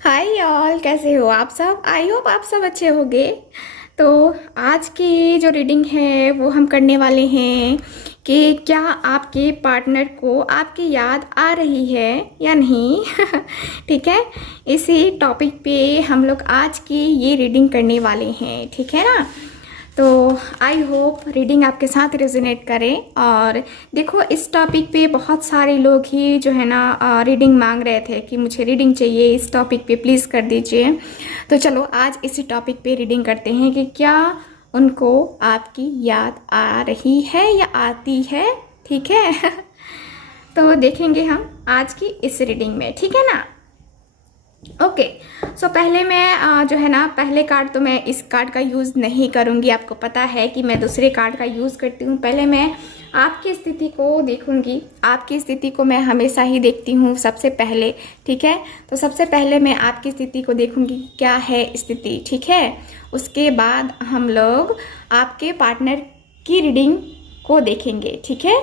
Hi all, कैसे हो आप सब। आई होप आप सब अच्छे होंगे। तो आज की जो रीडिंग है वो हम करने वाले हैं कि क्या आपके पार्टनर को आपकी याद आ रही है या नहीं। ठीक है, इसी टॉपिक पे हम लोग आज की ये रीडिंग करने वाले हैं, ठीक है ना। तो आई होप रीडिंग आपके साथ रेजोनेट करे। और देखो, इस टॉपिक पे बहुत सारे लोग ही जो है ना रीडिंग मांग रहे थे कि मुझे रीडिंग चाहिए, इस टॉपिक पे प्लीज़ कर दीजिए। तो चलो आज इसी टॉपिक पे रीडिंग करते हैं कि क्या उनको आपकी याद आ रही है या आती है, ठीक है। तो देखेंगे हम आज की इस रीडिंग में, ठीक है ना। ओके, सो पहले मैं जो है ना, पहले कार्ड तो मैं इस कार्ड का यूज़ नहीं करूँगी, आपको पता है कि मैं दूसरे कार्ड का यूज़ करती हूँ। पहले मैं आपकी स्थिति को देखूँगी, आपकी स्थिति को मैं हमेशा ही देखती हूँ सबसे पहले, ठीक है। तो सबसे पहले मैं आपकी स्थिति को देखूँगी क्या है स्थिति, ठीक है। उसके बाद हम लोग आपके पार्टनर की रीडिंग को देखेंगे, ठीक है।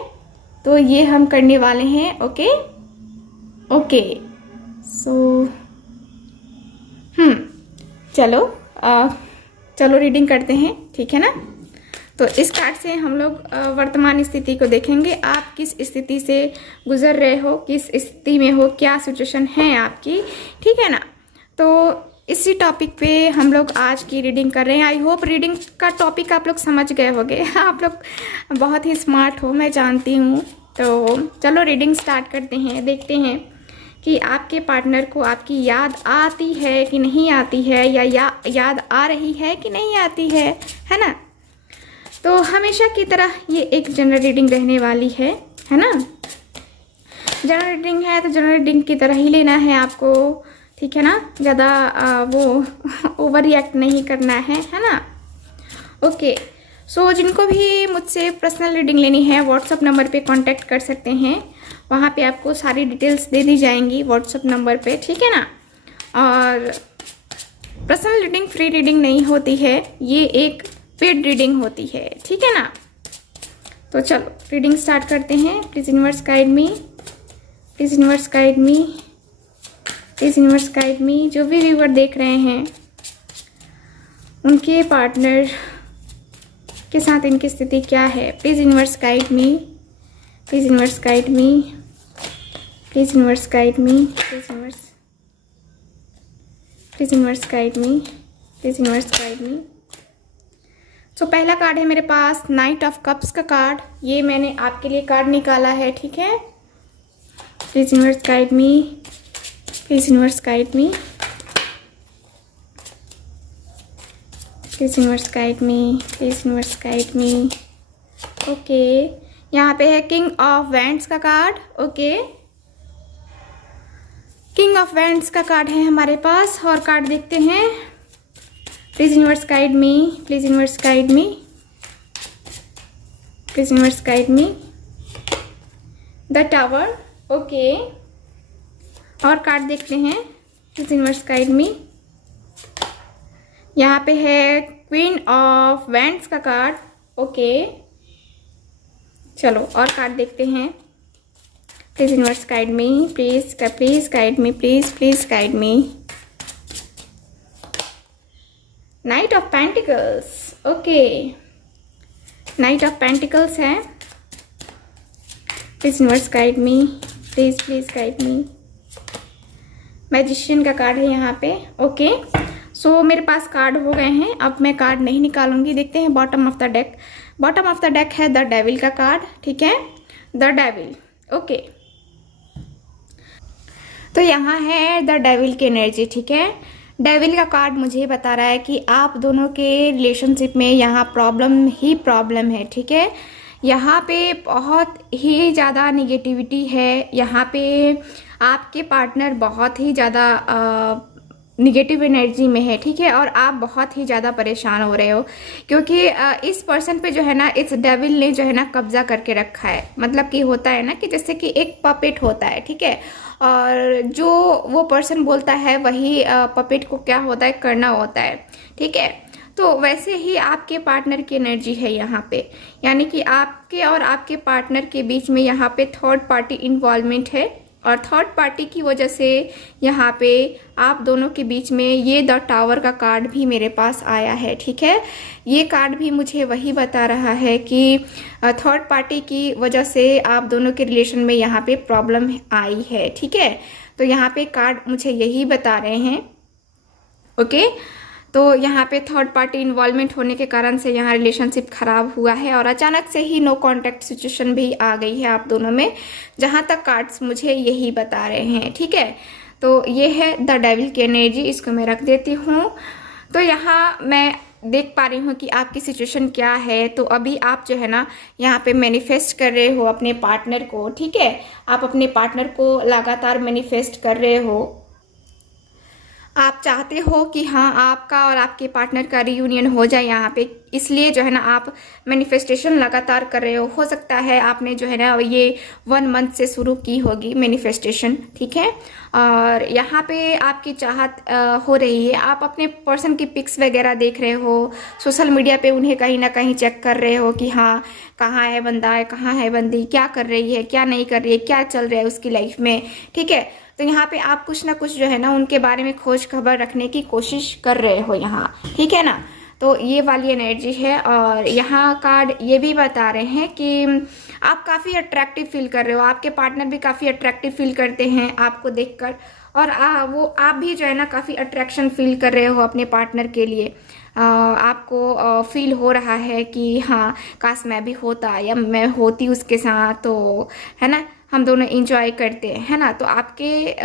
तो ये हम करने वाले हैं। ओके ओके, सो चलो चलो रीडिंग करते हैं, ठीक है ना। तो इस कार्ड से हम लोग वर्तमान स्थिति को देखेंगे। आप किस स्थिति से गुजर रहे हो, किस स्थिति में हो, क्या सिचुएशन है आपकी, ठीक है ना। तो इसी टॉपिक पे हम लोग आज की रीडिंग कर रहे हैं। आई होप रीडिंग का टॉपिक आप लोग समझ गए होंगे। आप लोग बहुत ही स्मार्ट हो, मैं जानती हूँ। तो चलो रीडिंग स्टार्ट करते हैं, देखते हैं कि आपके पार्टनर को आपकी याद आती है कि नहीं आती है, या याद आ रही है कि नहीं आती है ना। तो हमेशा की तरह ये एक जनरल रीडिंग रहने वाली है ना। जनरल रीडिंग है तो जनरल रीडिंग की तरह ही लेना है आपको, ठीक है ना। ज़्यादा वो ओवर रिएक्ट नहीं करना है ना। ओके, सो जिनको भी मुझसे पर्सनल रीडिंग लेनी है व्हाट्सअप नंबर पे कांटेक्ट कर सकते हैं। वहाँ पे आपको सारी डिटेल्स दे दी जाएंगी व्हाट्सअप नंबर पे, ठीक है ना। और पर्सनल रीडिंग फ्री रीडिंग नहीं होती है, ये एक पेड रीडिंग होती है, ठीक है ना। तो चलो रीडिंग स्टार्ट करते हैं। Please universe guide me, please universe guide me, please universe guide मी। जो भी व्यूअर देख रहे हैं उनके पार्टनर के साथ इनकी स्थिति क्या है, please universe guide me, please universe guide me, please universe guide me, please universe, please universe guide me, please universe guide me. So पहला कार्ड है मेरे पास नाइट ऑफ कप्स का कार्ड। ये मैंने आपके लिए कार्ड निकाला है, ठीक है। Please universe guide me, please universe guide me, please universe guide me, please universe guide me. Okay, यहाँ पे है किंग ऑफ वैंड्स का card. Okay, king of wands का कार्ड है हमारे पास। और कार्ड देखते हैं। Please universe guide me, please universe guide me, please universe guide me. The tower. Okay, और कार्ड देखते हैं। प्लीज़ यूनिवर्स गाइड मी। यहाँ पे है क्वीन ऑफ वैंड्स का कार्ड। ओके, चलो और कार्ड देखते हैं। Please universe guide me, please guide me, please guide me. Night of pentacles. Okay, night of pentacles है। Please universe guide me, please guide me. Magician का card है यहाँ पे। ओके, सो मेरे पास कार्ड हो गए हैं, अब मैं कार्ड नहीं निकालूंगी। देखते हैं bottom of the deck. Bottom of the deck है द डेविल का कार्ड, ठीक है, द डेविल। ओके, तो यहाँ है द डेविल की एनर्जी, ठीक है। डेविल का कार्ड मुझे बता रहा है कि आप दोनों के रिलेशनशिप में यहाँ प्रॉब्लम ही प्रॉब्लम है, ठीक है। यहाँ पे बहुत ही ज़्यादा निगेटिविटी है। यहाँ पे आपके पार्टनर बहुत ही ज़्यादा निगेटिव एनर्जी में है, ठीक है। और आप बहुत ही ज़्यादा परेशान हो रहे हो क्योंकि इस पर्सन पे जो है ना, इस डेविल ने जो है ना कब्जा करके रखा है। मतलब कि होता है ना कि जैसे कि एक पपेट होता है, ठीक है, और जो वो पर्सन बोलता है वही पपेट को क्या होता है, करना होता है, ठीक है। तो वैसे ही आपके पार्टनर की एनर्जी है यहाँ पे, यानी कि आपके और आपके पार्टनर के बीच में यहाँ पे थर्ड पार्टी इन्वॉल्वमेंट है, और थर्ड पार्टी की वजह से यहाँ पे आप दोनों के बीच में ये द टावर का कार्ड भी मेरे पास आया है, ठीक है। ये कार्ड भी मुझे वही बता रहा है कि थर्ड पार्टी की वजह से आप दोनों के रिलेशन में यहाँ पे प्रॉब्लम आई है, ठीक है। तो यहाँ पे कार्ड मुझे यही बता रहे हैं, ओके। तो यहाँ पे थर्ड पार्टी इन्वॉल्वमेंट होने के कारण से यहाँ रिलेशनशिप खराब हुआ है और अचानक से ही नो कांटेक्ट सिचुएशन भी आ गई है आप दोनों में, जहाँ तक कार्ड्स मुझे यही बता रहे हैं, ठीक है। तो ये है द डेविल की एनर्जी, इसको मैं रख देती हूँ। तो यहाँ मैं देख पा रही हूँ कि आपकी सिचुएशन क्या है। तो अभी आप जो है ना यहाँ पे मैनिफेस्ट कर रहे हो अपने पार्टनर को, ठीक है। आप अपने पार्टनर को लगातार मैनिफेस्ट कर रहे हो। आप चाहते हो कि हाँ आपका और आपके पार्टनर का रियूनियन हो जाए यहाँ पे, इसलिए जो है ना आप मैनिफेस्टेशन लगातार कर रहे हो सकता है आपने जो है ना ये 1 मंथ से शुरू की होगी मैनिफेस्टेशन, ठीक है। और यहाँ पे आपकी चाहत हो रही है, आप अपने पर्सन की पिक्स वगैरह देख रहे हो, सोशल मीडिया पे उन्हें कहीं ना कहीं चेक कर रहे हो कि हाँ कहाँ है बंदा है, कहाँ है बंदी, क्या कर रही है, क्या नहीं कर रही है, क्या चल रहा है उसकी लाइफ में, ठीक है। तो यहाँ पे आप कुछ ना कुछ जो है ना उनके बारे में खोज खबर रखने की कोशिश कर रहे हो यहाँ, ठीक है ना। तो ये वाली एनर्जी है। और यहाँ कार्ड ये भी बता रहे हैं कि आप काफ़ी अट्रैक्टिव फील कर रहे हो, आपके पार्टनर भी काफ़ी अट्रैक्टिव फील करते हैं आपको देखकर, और वो आप भी जो है ना काफ़ी अट्रैक्शन फील कर रहे हो अपने पार्टनर के लिए। आपको फील हो रहा है कि हाँ काश मैं भी होता या मैं होती उसके साथ, तो है ना हम दोनों इंजॉय करते हैं, है ना। तो आपके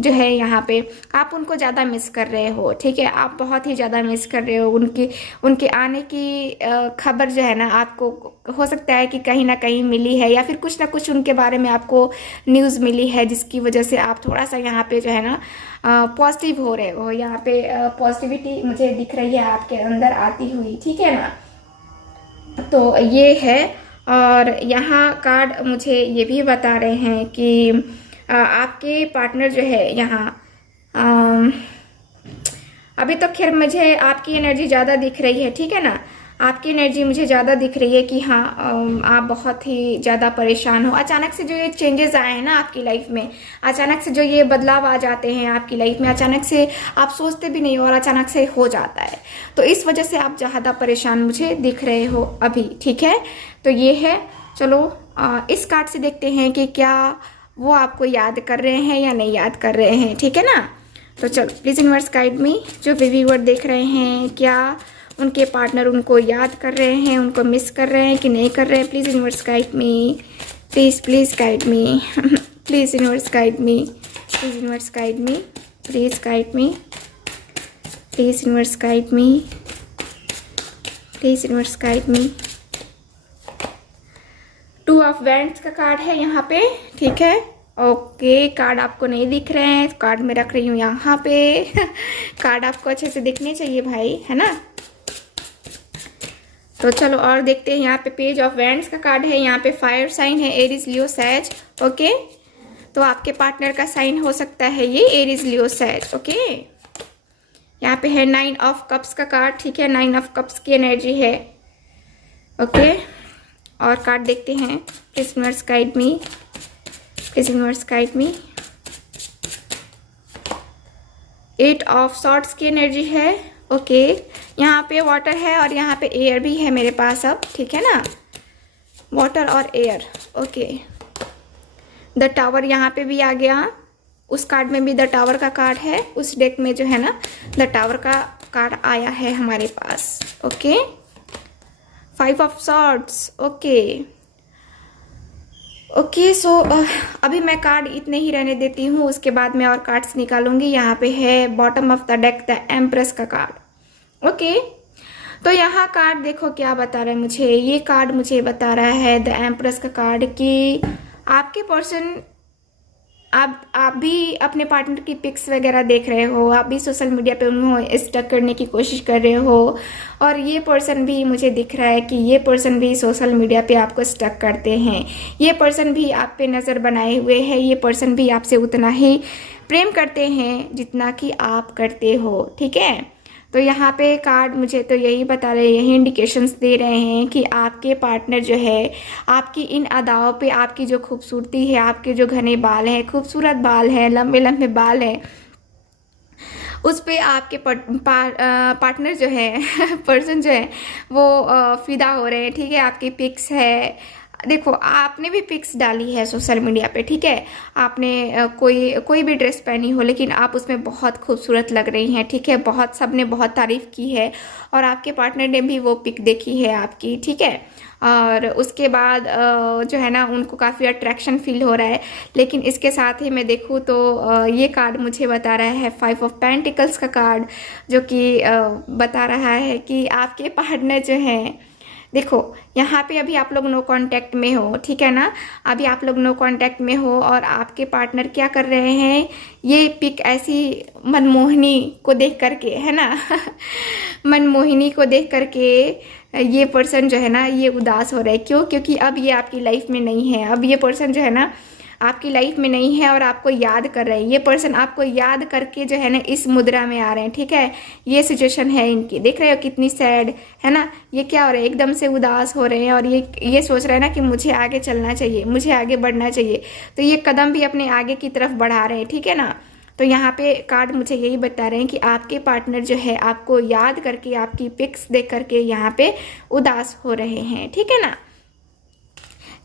जो है यहाँ पे आप उनको ज़्यादा मिस कर रहे हो, ठीक है। आप बहुत ही ज़्यादा मिस कर रहे हो उनके आने की खबर जो है ना आपको हो सकता है कि कहीं ना कहीं मिली है, या फिर कुछ ना कुछ उनके बारे में आपको न्यूज़ मिली है जिसकी वजह से आप थोड़ा सा यहाँ पे जो है ना पॉजिटिव हो रहे हो। यहाँ पे पॉजिटिविटी मुझे दिख रही है आपके अंदर आती हुई, ठीक है ना। तो ये है। और यहाँ कार्ड मुझे ये भी बता रहे हैं कि आपके पार्टनर जो है यहाँ अभी तो खैर मुझे आपकी एनर्जी ज़्यादा दिख रही है, ठीक है ना। आपकी एनर्जी मुझे ज़्यादा दिख रही है कि हाँ आप बहुत ही ज़्यादा परेशान हो। अचानक से जो ये चेंजेस आए हैं ना आपकी लाइफ में, अचानक से जो ये बदलाव आ जाते हैं आपकी लाइफ में, अचानक से आप सोचते भी नहीं और अचानक से हो जाता है, तो इस वजह से आप ज़्यादा परेशान मुझे दिख रहे हो अभी, ठीक है। तो ये है। चलो इस कार्ड से देखते हैं कि क्या वो आपको याद कर रहे हैं या नहीं याद कर रहे हैं, ठीक है ना। तो चलो प्लीज़ यूनिवर्स गाइड मी, जो व्यूअर देख रहे हैं क्या उनके पार्टनर उनको याद कर रहे हैं, उनको मिस कर रहे हैं कि नहीं कर रहे हैं। Please universe guide me, please guide me, please universe guide me, please universe guide me, please guide me, please universe guide me, please universe guide me. 2 of wands का कार्ड है यहाँ पे, ठीक है। ओके कार्ड आपको नहीं दिख रहे हैं, कार्ड मैं रख रही हूँ यहाँ पे। कार्ड आपको अच्छे से दिखने चाहिए भाई, है ना। तो चलो और देखते हैं। यहाँ पे पेज ऑफ वैंड्स का कार्ड है, यहाँ पे फायर साइन है, एरीज लियो सैज, ओके। तो आपके पार्टनर का साइन हो सकता है ये एरीज लियो सैज, ओके। यहाँ पे है 9 ऑफ कप्स का कार्ड, ठीक है। 9 ऑफ कप्स की एनर्जी है, ओके। और कार्ड देखते हैं। Please universe guide me, please universe guide me. 8 of swords की एनर्जी है, ओके। यहाँ पे वाटर है और यहाँ पे एयर भी है मेरे पास अब, ठीक है ना। वाटर और एयर, ओके। द टावर यहाँ पे भी आ गया, उस कार्ड में भी द टावर का कार्ड है, उस डेक में जो है ना द टावर का कार्ड आया है हमारे पास, okay. 5 of swords, okay okay. So अभी मैं कार्ड इतने ही रहने देती हूँ, उसके बाद मैं और कार्ड्स निकालूंगी। यहाँ पे है bottom of the deck the empress का कार्ड, ओके। तो यहाँ कार्ड देखो क्या बता रहा है मुझे। ये कार्ड मुझे बता रहा है द एम्प्रेस का कार्ड कि आपके पर्सन, आप भी अपने पार्टनर की पिक्स वगैरह देख रहे हो, आप भी सोशल मीडिया पे उन्हें स्टक करने की कोशिश कर रहे हो, और ये पर्सन भी मुझे दिख रहा है कि ये पर्सन भी सोशल मीडिया पे आपको स्टक करते हैं। ये पर्सन भी आप पे नज़र बनाए हुए है, ये पर्सन भी आपसे उतना ही प्रेम करते हैं जितना कि आप करते हो, ठीक है। तो यहाँ पे कार्ड मुझे तो यही बता रहे, यही इंडिकेशंस दे रहे हैं कि आपके पार्टनर जो है आपकी इन अदाओं पे, आपकी जो खूबसूरती है, आपके जो घने बाल हैं, खूबसूरत बाल हैं, लंबे लंबे बाल हैं, उस पे आपके पार्टनर जो है पर्सन जो है वो फिदा हो रहे हैं। ठीक है, आपकी पिक्स है, देखो आपने भी पिक्स डाली है सोशल मीडिया पे। ठीक है, आपने कोई भी ड्रेस पहनी हो लेकिन आप उसमें बहुत खूबसूरत लग रही हैं। ठीक है, बहुत सबने बहुत तारीफ़ की है और आपके पार्टनर ने भी वो पिक देखी है आपकी। ठीक है, और उसके बाद जो है ना उनको काफ़ी अट्रैक्शन फील हो रहा है। लेकिन इसके साथ ही मैं देखूँ तो ये कार्ड मुझे बता रहा है 5 ऑफ पेंटिकल्स का कार्ड, जो कि बता रहा है कि आपके पार्टनर जो हैं, देखो यहाँ पे अभी आप लोग नो कांटेक्ट में हो। ठीक है ना, अभी आप लोग नो कांटेक्ट में हो और आपके पार्टनर क्या कर रहे हैं, ये पिक ऐसी मनमोहिनी को देख करके, है ना मनमोहिनी को देख करके ये पर्सन जो है ना ये उदास हो रहा है। क्यों? क्योंकि अब ये आपकी लाइफ में नहीं है। अब ये पर्सन जो है ना आपकी लाइफ में नहीं है और आपको याद कर रहे हैं। ये पर्सन आपको याद करके जो है ना इस मुद्रा में आ रहे हैं। ठीक है, ये सिचुएशन है इनकी, देख रहे हो कितनी सैड है ना। ये क्या हो रहा है, एकदम से उदास हो रहे हैं और ये सोच रहे हैं ना कि मुझे आगे चलना चाहिए, मुझे आगे बढ़ना चाहिए। तो ये कदम भी अपने आगे की तरफ बढ़ा रहे हैं। ठीक है ना, तो यहाँ पे कार्ड मुझे यही बता रहे हैं कि आपके पार्टनर जो है आपको याद करके, आपकी पिक्स देख करके यहाँ पे उदास हो रहे हैं। ठीक है ना,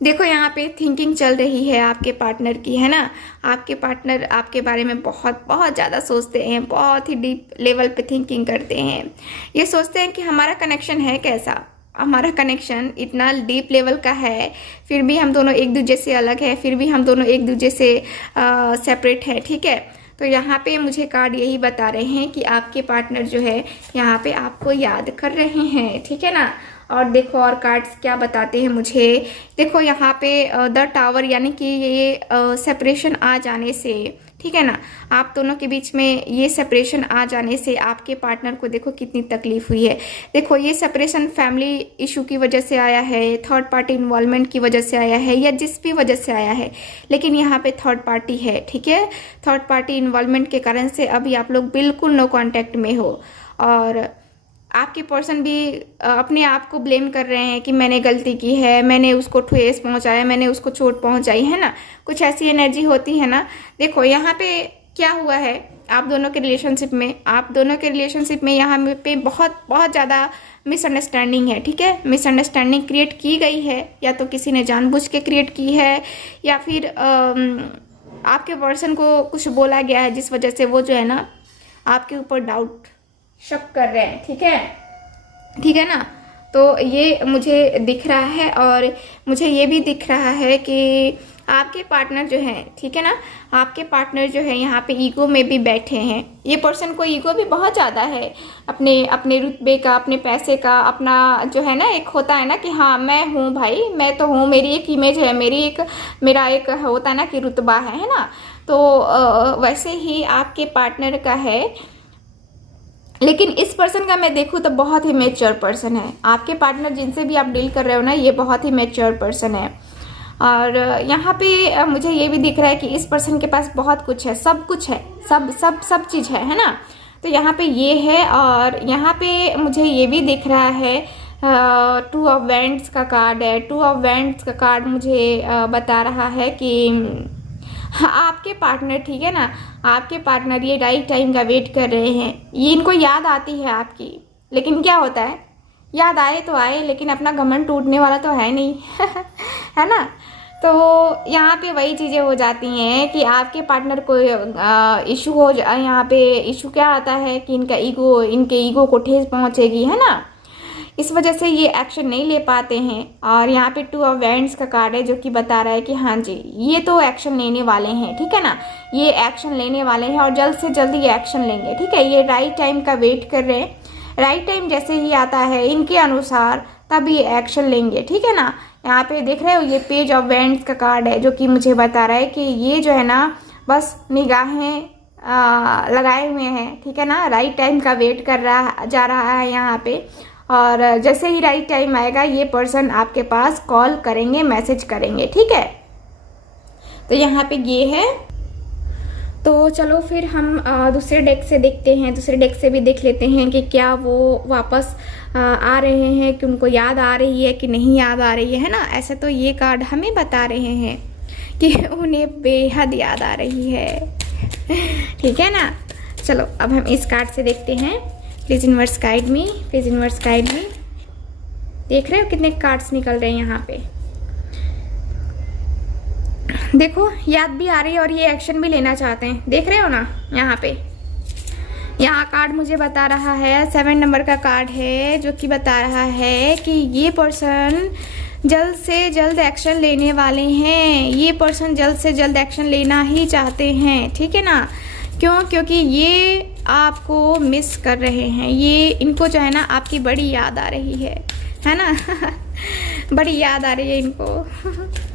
देखो यहाँ पे थिंकिंग चल रही है आपके पार्टनर की, है ना। आपके पार्टनर आपके बारे में बहुत बहुत ज़्यादा सोचते हैं, बहुत ही डीप लेवल पे थिंकिंग करते हैं। ये सोचते हैं कि हमारा कनेक्शन है कैसा, हमारा कनेक्शन इतना डीप लेवल का है, फिर भी हम दोनों एक दूसरे से अलग है, फिर भी हम दोनों एक दूसरे से सेपरेट है। ठीक है, तो यहाँ पे मुझे कार्ड यही बता रहे हैं कि आपके पार्टनर जो है यहाँ पे आपको याद कर रहे हैं। ठीक है ना, और देखो और कार्ड्स क्या बताते हैं मुझे। देखो यहाँ पे द टावर, यानी कि ये सेपरेशन आ जाने से, ठीक है ना, आप दोनों के बीच में ये सेपरेशन आ जाने से आपके पार्टनर को देखो कितनी तकलीफ हुई है। देखो ये सेपरेशन फैमिली इशू की वजह से आया है, थर्ड पार्टी इन्वॉल्वमेंट की वजह से आया है, या जिस भी वजह से आया है, लेकिन यहाँ पे थर्ड पार्टी है। ठीक है, थर्ड पार्टी इन्वॉल्वमेंट के कारण से अभी आप लोग बिल्कुल नो कॉन्टैक्ट में हो और आपके पर्सन भी अपने आप को ब्लेम कर रहे हैं कि मैंने गलती की है, मैंने उसको ठेस पहुंचाया, मैंने उसको चोट पहुंचाई, है ना। कुछ ऐसी एनर्जी होती है ना। देखो यहाँ पे क्या हुआ है आप दोनों के रिलेशनशिप में यहाँ पे बहुत बहुत ज़्यादा मिसअंडरस्टैंडिंग है। ठीक है, मिसअंडरस्टैंडिंग क्रिएट की गई है, या तो किसी ने जानबूझ के क्रिएट की है, या फिर आपके पर्सन को कुछ बोला गया है जिस वजह से वो जो है ना आपके ऊपर डाउट शक कर रहे हैं। ठीक है ना, तो ये मुझे दिख रहा है और मुझे ये भी दिख रहा है कि आपके पार्टनर जो है, ठीक है ना, आपके पार्टनर जो है यहाँ पे ईगो में भी बैठे हैं। ये पर्सन को ईगो भी बहुत ज़्यादा है, अपने रुतबे का, अपने पैसे का, अपना जो है ना एक होता है ना कि हाँ मैं हूँ भाई, मैं तो हूँ, मेरी एक इमेज है, मेरा एक होता है ना कि रुतबा है ना। तो वैसे ही आपके पार्टनर का है, लेकिन इस पर्सन का मैं देखूँ तो बहुत ही मैच्योर पर्सन है। आपके पार्टनर जिनसे भी आप डील कर रहे हो ना, ये बहुत ही मैच्योर पर्सन है। और यहाँ पे मुझे ये भी दिख रहा है कि इस पर्सन के पास बहुत कुछ है, सब कुछ है, सब चीज़ है ना। तो यहाँ पे ये है, और यहाँ पे मुझे ये भी दिख रहा है 2 ऑफ वैंड्स का कार्ड है। 2 ऑफ वैंड्स का कार्ड मुझे बता रहा है कि हाँ, आपके पार्टनर, ठीक है ना, आपके पार्टनर ये राइट टाइम का वेट कर रहे हैं। ये इनको याद आती है आपकी, लेकिन क्या होता है, याद आए तो आए, लेकिन अपना घमंड टूटने वाला तो है नहीं है ना। तो यहाँ पे वही चीज़ें हो जाती हैं कि आपके पार्टनर को इशू हो, यहाँ पे इशू क्या आता है कि इनके ईगो को ठेस पहुँचेगी, है ना। इस वजह से ये एक्शन नहीं ले पाते हैं। और यहाँ पे 2 ऑफ वैंड्स का कार्ड है जो कि बता रहा है कि हाँ जी ये तो एक्शन लेने वाले हैं, ठीक है ना, ये एक्शन लेने वाले हैं और जल्द से जल्द ये एक्शन लेंगे। ठीक है, ये राइट टाइम का वेट कर रहे हैं, राइट टाइम जैसे ही आता है इनके अनुसार तब ये एक्शन लेंगे। ठीक है ना, यहाँ पे देख रहे हो ये पेज ऑफ वैंड्स का कार्ड है जो कि मुझे बता रहा है कि ये जो है ना बस निगाहें लगाए हुए हैं, ठीक है ना, राइट टाइम का वेट कर जा रहा है यहाँ पे। और जैसे ही राइट टाइम आएगा ये पर्सन आपके पास कॉल करेंगे, मैसेज करेंगे। ठीक है, तो यहाँ पे ये है। तो चलो फिर हम दूसरे डेक से देखते हैं, दूसरे डेक से भी देख लेते हैं कि क्या वो वापस आ रहे हैं, कि उनको याद आ रही है कि नहीं याद आ रही है ना। ऐसे तो ये कार्ड हमें बता रहे हैं कि उन्हें बेहद याद आ रही है। ठीक है ना। चलो अब हम इस कार्ड से देखते हैं। Please universe guide me, please universe guide मी। देख रहे हो कितने कार्ड्स निकल रहे हैं यहाँ पे। देखो याद भी आ रही है और ये एक्शन भी लेना चाहते हैं, देख रहे हो ना। यहाँ पे यहाँ कार्ड मुझे बता रहा है, 7 नंबर का कार्ड है, जो कि बता रहा है कि ये पर्सन जल्द से जल्द एक्शन लेने वाले हैं। ये पर्सन जल्द से जल्द एक्शन लेना ही चाहते हैं। ठीक है ना। क्यों? क्योंकि ये आपको मिस कर रहे हैं। ये इनको जो है ना आपकी बड़ी याद आ रही है ना। बड़ी याद आ रही है इनको।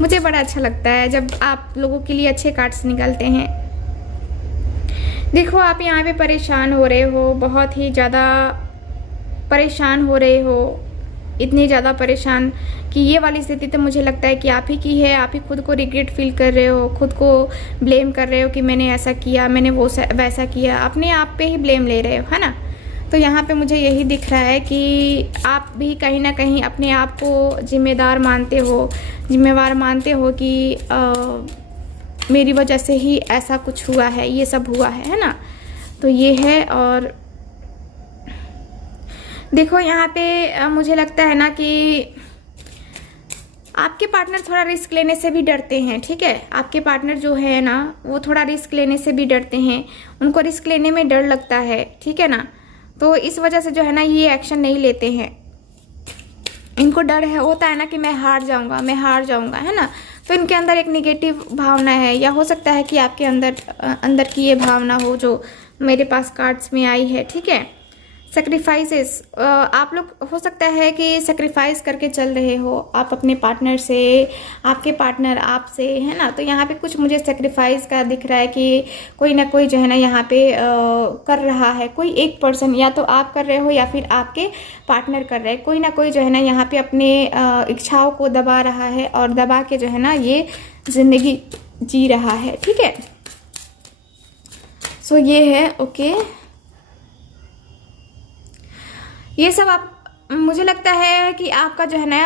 मुझे बड़ा अच्छा लगता है जब आप लोगों के लिए अच्छे कार्ड्स निकलते हैं। देखो आप यहाँ पे परेशान हो रहे हो, बहुत ही ज़्यादा परेशान हो रहे हो, इतनी ज़्यादा परेशान कि ये वाली स्थिति तो मुझे लगता है कि आप ही की है। आप ही खुद को रिग्रेट फील कर रहे हो, खुद को ब्लेम कर रहे हो कि मैंने ऐसा किया, मैंने वो वैसा किया, अपने आप पे ही ब्लेम ले रहे हो, है ना। तो यहाँ पे मुझे यही दिख रहा है कि आप भी कहीं ना कहीं अपने आप को जिम्मेदार मानते हो, जिम्मेवार मानते हो कि मेरी वजह से ही ऐसा कुछ हुआ है, ये सब हुआ है ना। तो ये है। और देखो यहाँ पे मुझे लगता है ना कि आपके पार्टनर थोड़ा रिस्क लेने से भी डरते हैं। ठीक है। आपके पार्टनर जो है ना वो थोड़ा रिस्क लेने से भी डरते हैं, उनको रिस्क लेने में डर लगता है। ठीक है ना। तो इस वजह से जो है ना ये एक्शन नहीं लेते हैं। इनको डर है, होता है ना कि मैं हार जाऊंगा, मैं हार जाऊंगा, है ना। तो इनके अंदर एक नेगेटिव भावना है, या हो सकता है कि आपके अंदर की ये भावना हो जो मेरे पास कार्ड्स में आई है। ठीक है। सेक्रीफाइसेस, आप लोग हो सकता है कि सेक्रीफाइस करके चल रहे हो आप अपने पार्टनर से, आपके पार्टनर आपसे, है ना। तो यहाँ पे कुछ मुझे सेक्रीफाइस का दिख रहा है कि कोई ना कोई जो है ना यहाँ पे कर रहा है। कोई एक पर्सन, या तो आप कर रहे हो या फिर आपके पार्टनर कर रहे हैं। कोई ना कोई जो है ना यहाँ पे अपने इच्छाओं को दबा रहा है और दबा के जो है ना ये जिंदगी जी रहा है। ठीक है। सो ये है। ओके, ये सब आप, मुझे लगता है कि आपका जो है ना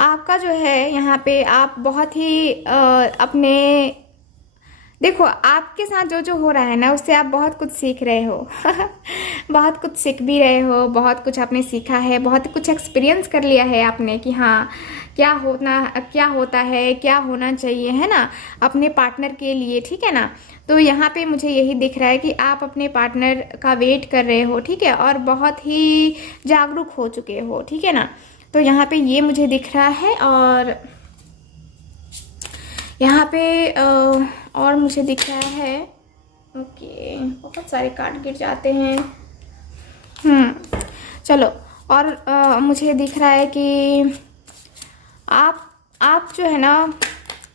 आपका जो है यहाँ पे आप बहुत ही अपने, देखो आपके साथ जो जो हो रहा है ना उससे आप बहुत कुछ सीख रहे हो। बहुत कुछ सीख भी रहे हो, बहुत कुछ आपने सीखा है, बहुत कुछ एक्सपीरियंस कर लिया है आपने कि हाँ क्या होता है, क्या होना चाहिए, है ना, अपने पार्टनर के लिए। ठीक है ना। तो यहाँ पे मुझे यही दिख रहा है कि आप अपने पार्टनर का वेट कर रहे हो। ठीक है। और बहुत ही जागरूक हो चुके हो। ठीक है ना। तो यहाँ पे ये मुझे दिख रहा है। और यहाँ पे और मुझे दिख रहा है, ओके, बहुत सारे कार्ड गिर जाते हैं। चलो। और मुझे दिख रहा है कि आप जो है ना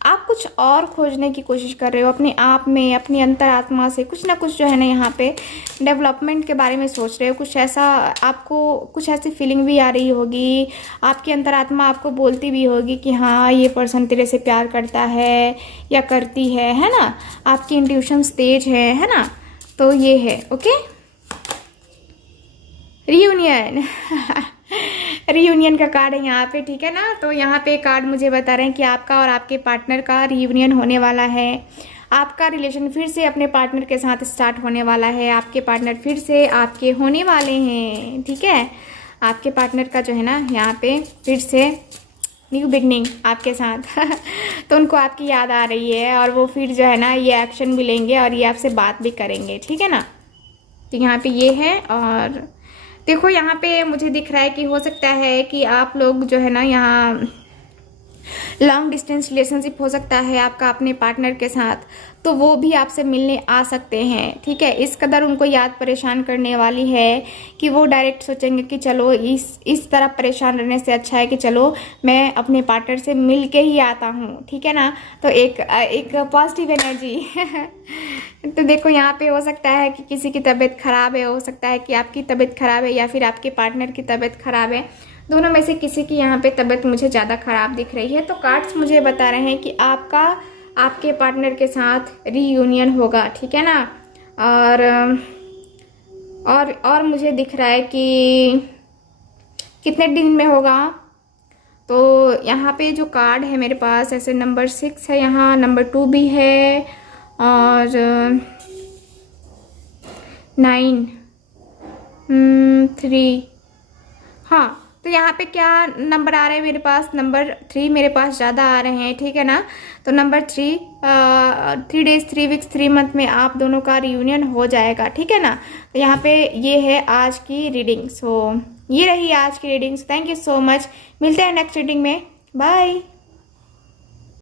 आप कुछ और खोजने की कोशिश कर रहे हो अपने आप में, अपनी अंतरात्मा से कुछ ना कुछ जो है ना यहाँ पे डेवलपमेंट के बारे में सोच रहे हो। कुछ ऐसा आपको, कुछ ऐसी फीलिंग भी आ रही होगी, आपकी अंतरात्मा आपको बोलती भी होगी कि हाँ ये पर्सन तेरे से प्यार करता है या करती है ना। आपकी इंट्यूशंस तेज है ना। तो ये है। Okay, reunion. रियूनियन का कार्ड है यहाँ पे। ठीक है ना। तो यहाँ पे कार्ड मुझे बता रहे हैं कि आपका और आपके पार्टनर का रियूनियन होने वाला है। आपका रिलेशन फिर से अपने पार्टनर के साथ स्टार्ट होने वाला है। आपके पार्टनर फिर से आपके होने वाले हैं। ठीक है। आपके पार्टनर का जो है ना यहाँ पे फिर से न्यू बिगनिंग आपके साथ। तो उनको आपकी याद आ रही है और वो फिर जो है ना ये एक्शन भी लेंगे और ये आपसे बात भी करेंगे। ठीक है ना। तो यहाँ पे ये है। और देखो यहाँ पे मुझे दिख रहा है कि हो सकता है कि आप लोग जो है ना यहाँ लॉन्ग डिस्टेंस रिलेशनशिप हो सकता है आपका अपने पार्टनर के साथ, तो वो भी आपसे मिलने आ सकते हैं। ठीक है। इस कदर उनको याद परेशान करने वाली है कि वो डायरेक्ट सोचेंगे कि चलो इस तरह परेशान रहने से अच्छा है कि चलो मैं अपने पार्टनर से मिल के ही आता हूँ। ठीक है ना। तो एक पॉजिटिव एनर्जी। तो देखो यहाँ पे हो सकता है कि किसी की तबीयत खराब है, हो सकता है कि आपकी तबीयत खराब है या फिर आपके पार्टनर की तबीयत खराब है। दोनों में से किसी की यहाँ पे तबीयत मुझे ज़्यादा ख़राब दिख रही है। तो कार्ड्स मुझे बता रहे हैं कि आपके पार्टनर के साथ रीयूनियन होगा, ठीक है ना। और मुझे दिख रहा है कि कितने दिन में होगा। तो यहाँ पे जो कार्ड है मेरे पास, ऐसे नंबर 6 है, यहाँ नंबर 2 भी है और 9, 3। हाँ, तो यहाँ पे क्या नंबर आ रहे हैं मेरे पास, नंबर 3 मेरे पास ज़्यादा आ रहे हैं, ठीक है ना। तो नंबर 3 डेज 3 वीक्स 3 मंथ में आप दोनों का रियूनियन हो जाएगा, ठीक है ना। तो यहाँ पे ये है आज की रीडिंग। सो ये रही आज की reading. Thank you so much. मिलते हैं नेक्स्ट रीडिंग में। बाय।